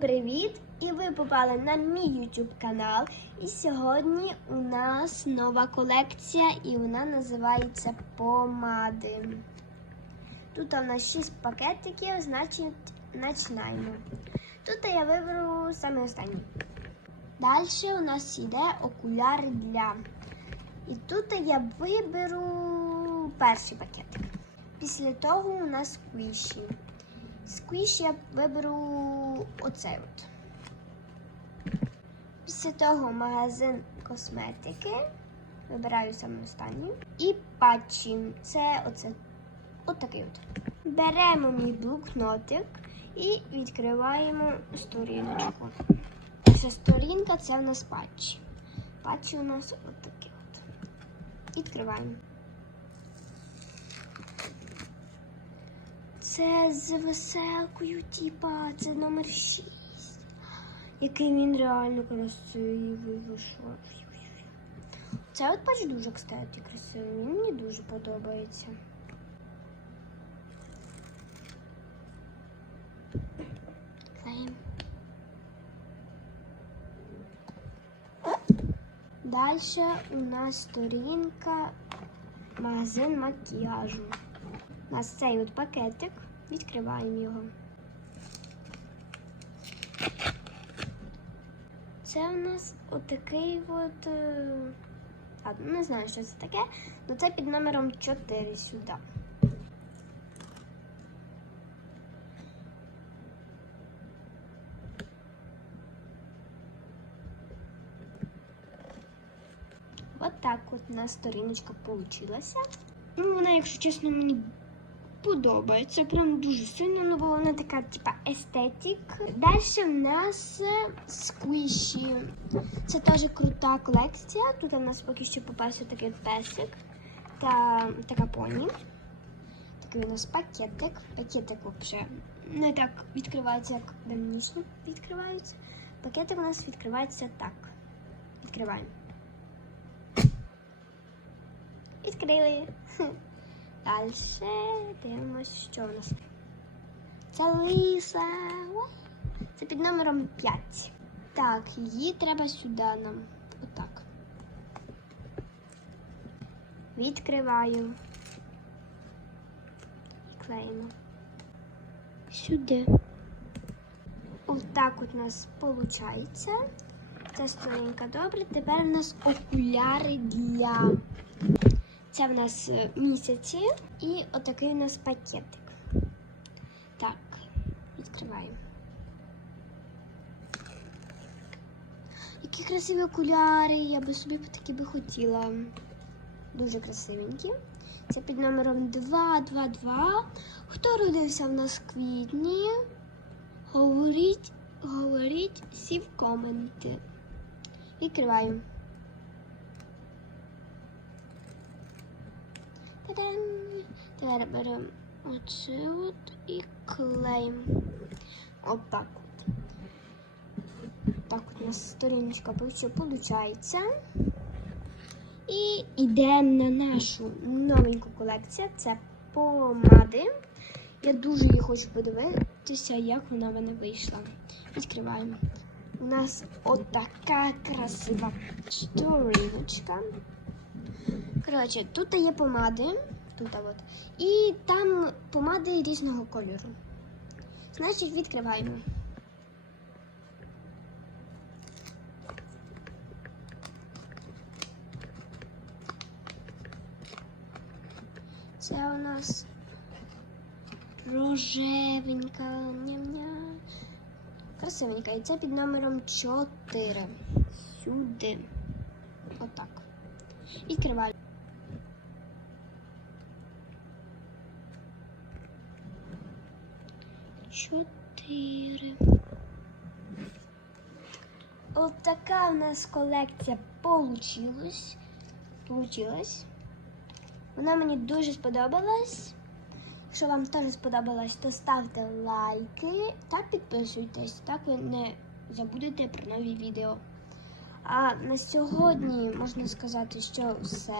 привіт! І ви попали на мій YouTube канал. І сьогодні у нас нова колекція, і вона називається Помади. Тут у нас 6 пакетиків, значить починаємо. Тут я виберу саме останній. Далі у нас йде окуляри для. І тут я виберу перший пакетик. Після того у нас сквіші. Сквіш я виберу оцей от. Після того магазин косметики. Вибираю саме останній. І патчі. Це оце. Отакий от. Беремо мій блокнотик і відкриваємо сторіночку. Перша сторінка це в нас патчі. Патчі у нас отакі от. Відкриваємо. Це з веселкою, типа, це номер 6. Який він реально красивий вийшов. Це от патч дуже, кстати, красивий. Він мені дуже подобається. Клеїмо. Далі у нас сторінка магазин макіяжу. У нас цей от пакетик. Відкриваємо його. Це у нас отакий от. е, А, не знаю, що це таке, але це під номером 4 сюди. От так от у нас сторіночка получилася. Ну, вона, якщо чесно, мені подобається. Прям дуже сильно, ну бо вона така, типа, естетик. Далі в нас сквіші. Це теж крута колекція. Тут у нас поки що попався такий песик та така поні. Такий у нас пакетик. Пакетик взагалі не так відкривається, як давнішні відкриваються. Пакетик у нас відкривається так. Відкриваємо. Відкрили. Далі дивимось, що у нас. Це лиса. Це під номером 5. Так, її треба сюди нам. Отак. Відкриваю. І клеїмо. Сюди. Отак от у нас виходить. Ця сторінка добре. Тепер у нас окуляри для. Це в нас е, місяці і отакий у нас пакетик. Так, відкриваємо. Які красиві окуляри, я би собі такі би хотіла. Дуже красивенькі. Це під номером 222. Хто родився в нас в квітні? Говоріть, говоріть всі в коменти. Відкриваємо. Та-дам! Тепер беремо оце от і клеїмо. Отак от. Так от у нас сторіночка виходить. І йдемо на нашу новеньку колекцію. Це помади. Я дуже її хочу подивитися, як вона в мене вийшла. Відкриваємо. У нас отака красива сторіночка. Коротше, тут є помади. Тут от. І там помади різного кольору. Значить, відкриваємо. Це у нас рожевенька. Ням-ням. Красивенька. І це під номером 4. Сюди. Отак. Відкриваємо. Чотири. От така у нас колекція получилась. Получилась. Вона мені дуже сподобалась. Якщо вам теж сподобалось, то ставте лайки та підписуйтесь. Так ви не забудете про нові відео. А на сьогодні можна сказати, що все.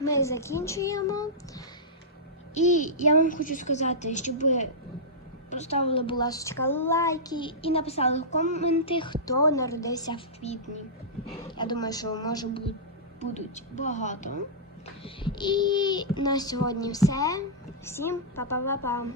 Ми закінчуємо. І я вам хочу сказати, щоб ви поставили, будь ласка, лайки і написали в коменти, хто народився в квітні. Я думаю, що може бу- будуть багато. І на сьогодні все. Всім па-па-па-па.